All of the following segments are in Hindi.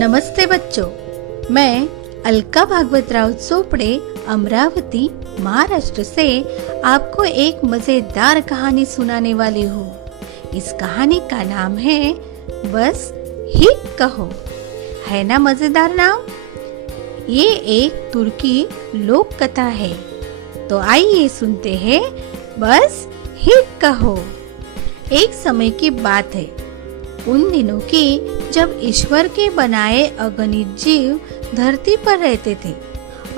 नमस्ते बच्चों, मैं अलका भागवतराव चोपड़े अमरावती महाराष्ट्र से आपको एक मजेदार कहानी सुनाने वाली हूँ। इस कहानी का नाम है बस हिक कहो। है ना मजेदार नाम? ये एक तुर्की लोक कथा है, तो आइए सुनते हैं बस हिक कहो। एक समय की बात है, उन दिनों की जब ईश्वर के बनाए अगणित जीव धरती पर रहते थे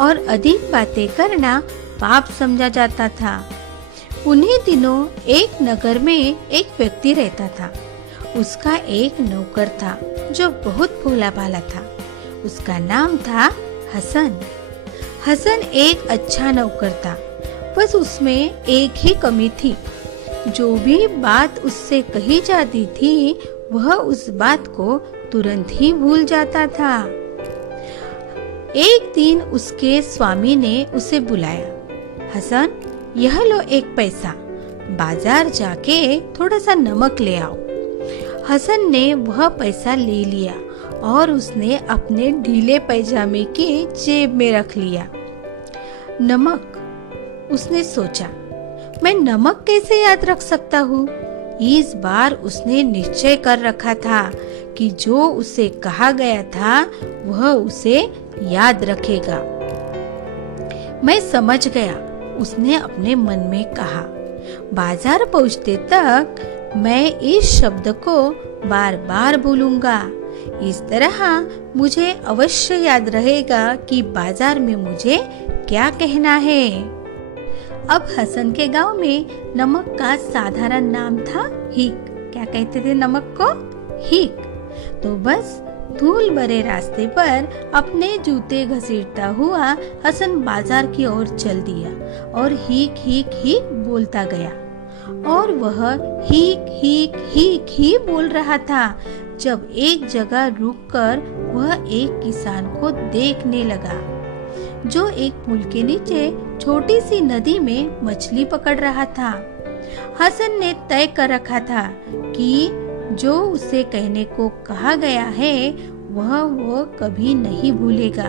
और अधिक बातें करना पाप समझा जाता था। उन्हीं दिनों एक नगर में एक व्यक्ति रहता था। उसका एक नौकर था जो बहुत भोला भाला था। उसका नाम था हसन। हसन एक अच्छा नौकर था, बस उसमें एक ही कमी थी। जो भी बात उससे कही जाती थी वह उस बात को तुरंत ही भूल जाता था। एक दिन उसके स्वामी ने उसे बुलाया। हसन, यह लो एक पैसा, बाजार जाके थोड़ा सा नमक ले आओ। हसन ने वह पैसा ले लिया और उसने अपने ढीले पैजामे की जेब में रख लिया। नमक, उसने सोचा, मैं नमक कैसे याद रख सकता हूँ? इस बार उसने निश्चय कर रखा था कि जो उसे कहा गया था वह उसे याद रखेगा। मैं समझ गया, उसने अपने मन में कहा। बाजार पहुंचते तक मैं इस शब्द को बार बार बोलूंगा। इस तरह मुझे अवश्य याद रहेगा कि बाजार में मुझे क्या कहना है। अब हसन के गांव में नमक का साधारण नाम था हिक। क्या कहते थे नमक को? हिक। तो बस धूल भरे रास्ते पर अपने जूते घसीटता हुआ हसन बाजार की ओर चल दिया और हिक हिक हिक बोलता गया। और वह हिक हिक हिक ही बोल रहा था जब एक जगह रुककर वह एक किसान को देखने लगा जो एक पुल के नीचे छोटी सी नदी में मछली पकड़ रहा था। हसन ने तय कर रखा था कि जो उसे कहने को कहा गया है वह वो कभी नहीं भूलेगा,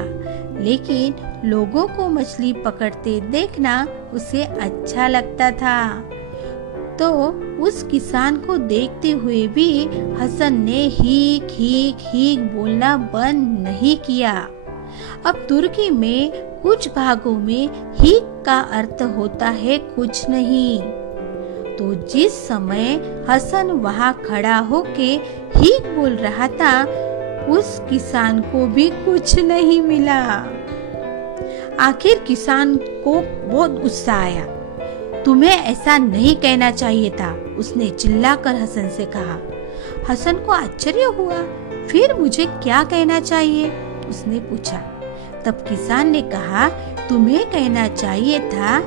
लेकिन लोगों को मछली पकड़ते देखना उसे अच्छा लगता था। तो उस किसान को देखते हुए भी हसन ने हीक हीक हीक बोलना बंद नहीं किया। अब तुर्की में कुछ भागों में हिक का अर्थ होता है कुछ नहीं। तो जिस समय हसन वहाँ खड़ा होके हिक बोल रहा था उस किसान को भी कुछ नहीं मिला। आखिर किसान को बहुत गुस्सा आया। तुम्हें ऐसा नहीं कहना चाहिए था, उसने चिल्लाकर हसन से कहा। हसन को आश्चर्य हुआ। फिर मुझे क्या कहना चाहिए? उसने पूछा। तब किसान ने कहा, तुम्हें कहना चाहिए था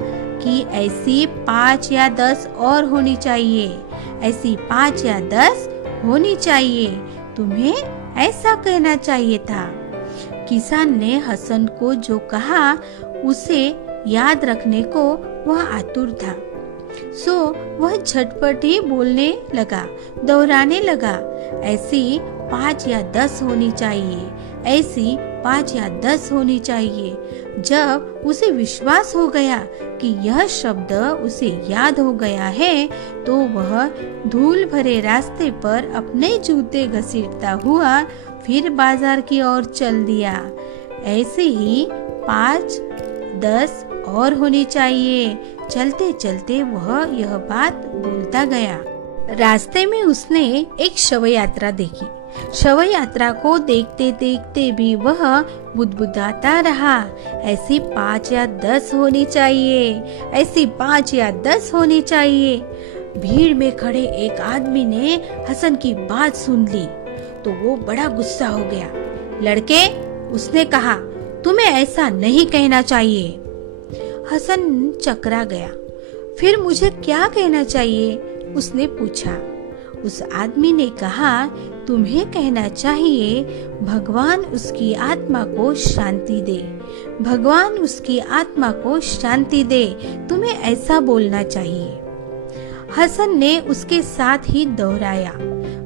कि ऐसी 5 या 10 और होनी चाहिए, ऐसी 5 या 10 होनी चाहिए। तुम्हें ऐसा कहना चाहिए था। किसान ने हसन को जो कहा उसे याद रखने को वह आतुर था, सो वह झटपट ही बोलने लगा, दोहराने लगा, ऐसी 5 या 10 होनी चाहिए, ऐसी 5 या 10 होनी चाहिए। जब उसे विश्वास हो गया कि यह शब्द उसे याद हो गया है तो वह धूल भरे रास्ते पर अपने जूते घसीटता हुआ फिर बाजार की ओर चल दिया। ऐसे ही 5, 10 और होनी चाहिए। चलते चलते वह यह बात बोलता गया। रास्ते में उसने एक शव यात्रा देखी। शव यात्रा को देखते देखते भी वह बुदबुदाता रहा, ऐसी 5 या 10 होनी चाहिए, ऐसी 5 या 10 होनी चाहिए। भीड़ में खड़े एक आदमी ने हसन की बात सुन ली तो वो बड़ा गुस्सा हो गया। लड़के, उसने कहा, तुम्हें ऐसा नहीं कहना चाहिए। हसन चकरा गया। फिर मुझे क्या कहना चाहिए? उसने पूछा। उस आदमी ने कहा, तुम्हें कहना चाहिए, भगवान उसकी आत्मा को शांति दे, भगवान उसकी आत्मा को शांति दे। तुम्हें ऐसा बोलना चाहिए। हसन ने उसके साथ ही दोहराया,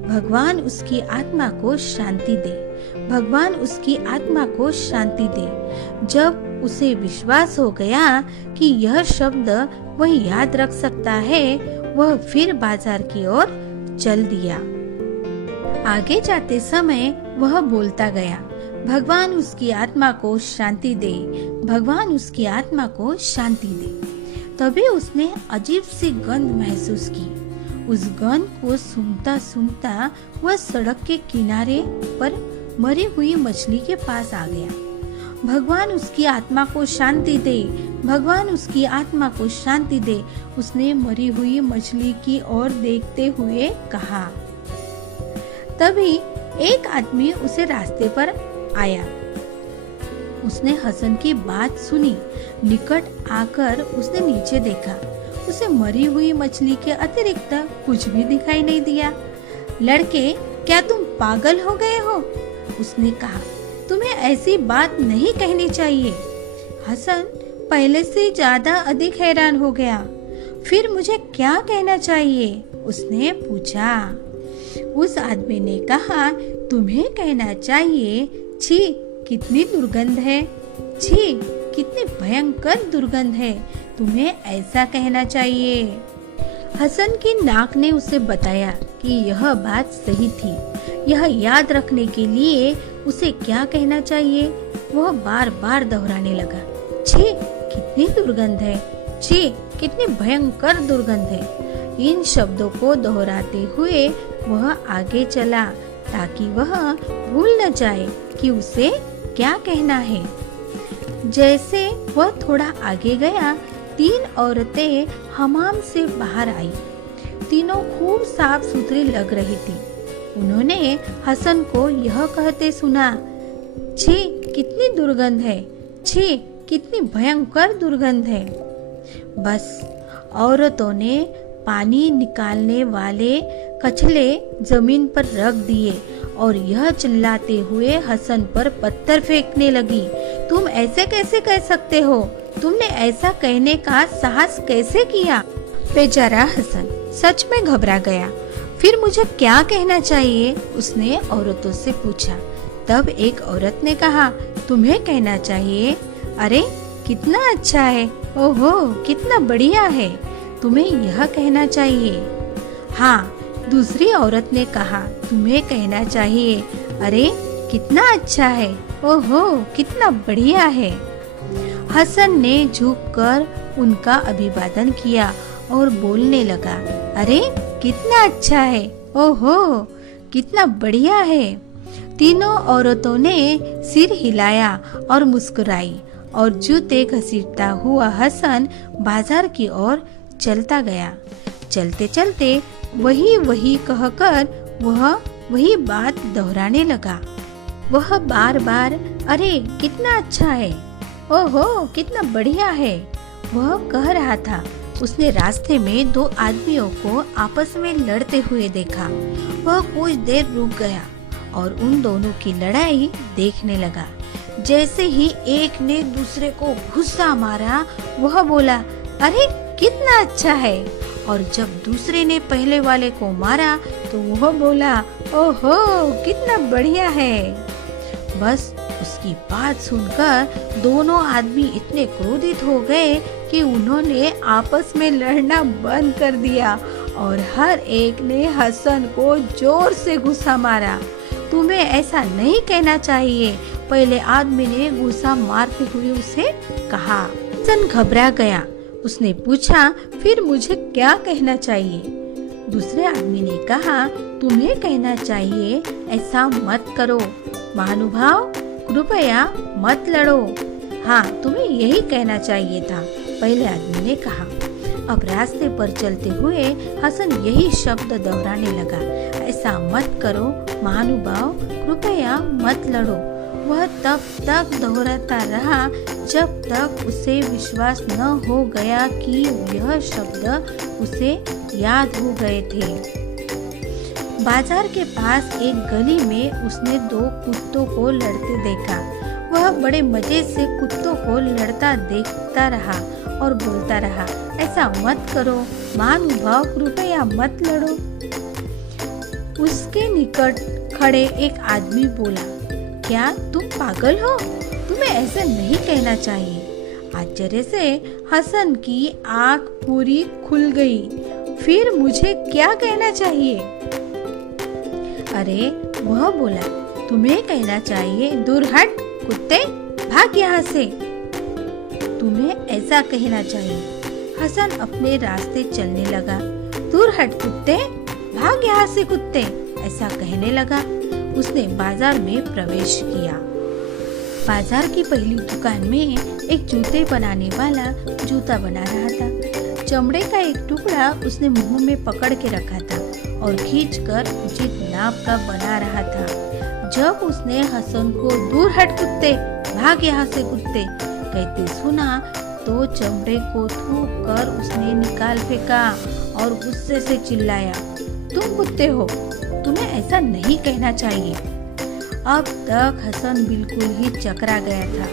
भगवान उसकी आत्मा को शांति दे। भगवान उसकी आत्मा को शांति दे। जब उसे विश्वास हो गया कि यह शब्द वह याद रख सकता है, वह फिर बाजार की ओर चल दिया। आगे जाते समय वह बोलता गया, भगवान उसकी आत्मा को शांति दे, भगवान उसकी आत्मा को शांति दे। तभी उसने अजीब सी गंध महसूस की। उस गंध को सूंघता सूंघता वह सड़क के किनारे पर मरी हुई मछली के पास आ गया। भगवान उसकी आत्मा को शांति दे, भगवान उसकी आत्मा को शांति दे, उसने मरी हुई मछली की ओर देखते हुए कहा। तभी एक आदमी उसे रास्ते पर आया। उसने हसन की बात सुनी। निकट आकर उसने नीचे देखा। उसे मरी हुई मछली के अतिरिक्त कुछ भी दिखाई नहीं दिया। लड़के, क्या तुम पागल हो गए हो? उसने कहा, तुम्हें ऐसी बात नहीं कहनी चाहिए। हसन पहले से ज्यादा अधिक हैरान हो गया। फिर मुझे क्या कहना चाहिए? उसने पूछा। उस आदमी ने कहा, तुम्हें कहना चाहिए, छी कितनी दुर्गंध है, छी कितनी भयंकर दुर्गंध है, तुम्हें ऐसा कहना चाहिए। हसन की नाक ने उसे बताया कि यह बात सही थी। यह याद रखने के लिए उसे क्या कहना चाहिए, वह बार बार दोहराने लगा। छी कितनी दुर्गंध है, छी कितनी भयंकर दुर्गंध है। इन शब्दों को दोहराते हुए वह आगे चला ताकि वह भूल न जाए कि उसे क्या कहना है। जैसे वह थोड़ा आगे गया, 3 औरतें हमाम से बाहर आई। तीनों खूब साफ सुथरी लग रही थी। उन्होंने हसन को यह कहते सुना, छी कितनी दुर्गंध है, छी कितनी भयंकर दुर्गंध है। बस औरतों ने पानी निकालने वाले कछले जमीन पर रख दिए और यह चिल्लाते हुए हसन पर पत्थर फेंकने लगी। तुम ऐसे कैसे कह सकते हो? तुमने ऐसा कहने का साहस कैसे किया? बेचारा हसन सच में घबरा गया। फिर मुझे क्या कहना चाहिए? उसने औरतों से पूछा। तब एक औरत ने कहा, तुम्हें कहना चाहिए, अरे कितना अच्छा है, ओहो कितना बढ़िया है, तुम्हें यह कहना चाहिए। हाँ, दूसरी औरत ने कहा, तुम्हें कहना चाहिए, अरे कितना अच्छा है, ओहो कितना बढ़िया है। हसन ने झुककर उनका अभिवादन किया और बोलने लगा, अरे कितना अच्छा है, ओहो कितना बढ़िया है। तीनों औरतों ने सिर हिलाया और मुस्कुराई और जूते घसीटता हुआ हसन बाजार की ओर चलता गया। चलते चलते वही कहकर वह वही बात दोहराने लगा। वह बार बार अरे कितना अच्छा है, ओहो कितना बढ़िया है, वह कह रहा था। उसने रास्ते में 2 आदमियों को आपस में लड़ते हुए देखा। वह कुछ देर रुक गया और उन दोनों की लड़ाई देखने लगा। जैसे ही एक ने दूसरे को गुस्सा मारा, वह बोला, अरे कितना अच्छा है। और जब दूसरे ने पहले वाले को मारा तो वह बोला, ओहो कितना बढ़िया है। बस उसकी बात सुनकर दोनों आदमी इतने क्रोधित हो गए कि उन्होंने आपस में लड़ना बंद कर दिया और हर एक ने हसन को जोर से गुस्सा मारा। तुम्हें ऐसा नहीं कहना चाहिए, पहले आदमी ने गुस्सा मारते हुए उसे कहा। हसन घबरा गया। उसने पूछा, फिर मुझे क्या कहना चाहिए? दूसरे आदमी ने कहा, तुम्हें कहना चाहिए, ऐसा मत करो महानुभाव, कृपया मत लड़ो। हाँ, तुम्हें यही कहना चाहिए था, पहले आदमी ने कहा। अब रास्ते पर चलते हुए हसन यही शब्द दोहराने लगा, ऐसा मत करो महानुभाव, कृपया मत लड़ो। वह तब तक दोहराता रहा जब तक उसे विश्वास न हो गया कि यह शब्द उसे याद हो गए थे। बाजार के पास एक गली में उसने 2 कुत्तों को लड़ते देखा। वह बड़े मजे से कुत्तों को लड़ता देखता रहा और बोलता रहा, ऐसा मत करो महानुभाव, कृपया मत लड़ो। उसके निकट खड़े एक आदमी बोला, क्या तुम पागल हो? तुम्हें ऐसा नहीं कहना चाहिए। आश्चर्य से हसन की आंख पूरी खुल गई। फिर मुझे क्या कहना चाहिए? अरे वह बोला, तुम्हें कहना चाहिए, दूर हट कुत्ते, भाग यहाँ से। तुम्हें ऐसा कहना चाहिए। हसन अपने रास्ते चलने लगा। दूर हट कुत्ते, भाग यहाँ से कुत्ते, ऐसा कहने लगा। उसने बाजार में प्रवेश किया। बाजार की पहली दुकान में एक जूते बनाने वाला जूता बना रहा था। चमड़े का एक टुकड़ा उसने मुंह में पकड़ के रखा था और खींचकर उचित नाप का बना रहा था। जब उसने हसन को दूर हट कुत्ते, भाग यहाँ से कुत्ते कहते सुना तो चमड़े को थूक कर उसने निकाल फेंका और गुस्से से चिल्लाया, तुम कुत्ते हो, तुम्हें ऐसा नहीं कहना चाहिए। अब तक हसन बिल्कुल ही चकरा गया था।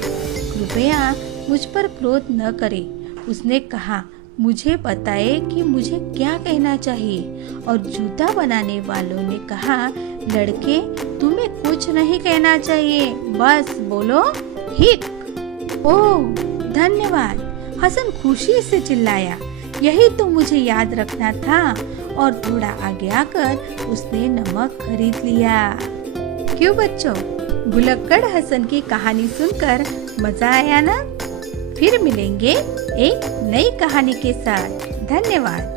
कृपया मुझ पर क्रोध न करे, उसने कहा। मुझे बताए कि मुझे क्या कहना चाहिए। और जूता बनाने वालों ने कहा, लड़के तुम्हें कुछ नहीं कहना चाहिए, बस बोलो हिक। ओह धन्यवाद, हसन खुशी से चिल्लाया। यही तो मुझे याद रखना था। और थोड़ा आगे आकर उसने नमक खरीद लिया। क्यों बच्चों, भुलक्कड़ हसन की कहानी सुनकर मजा आया ना? फिर मिलेंगे एक नई कहानी के साथ। धन्यवाद।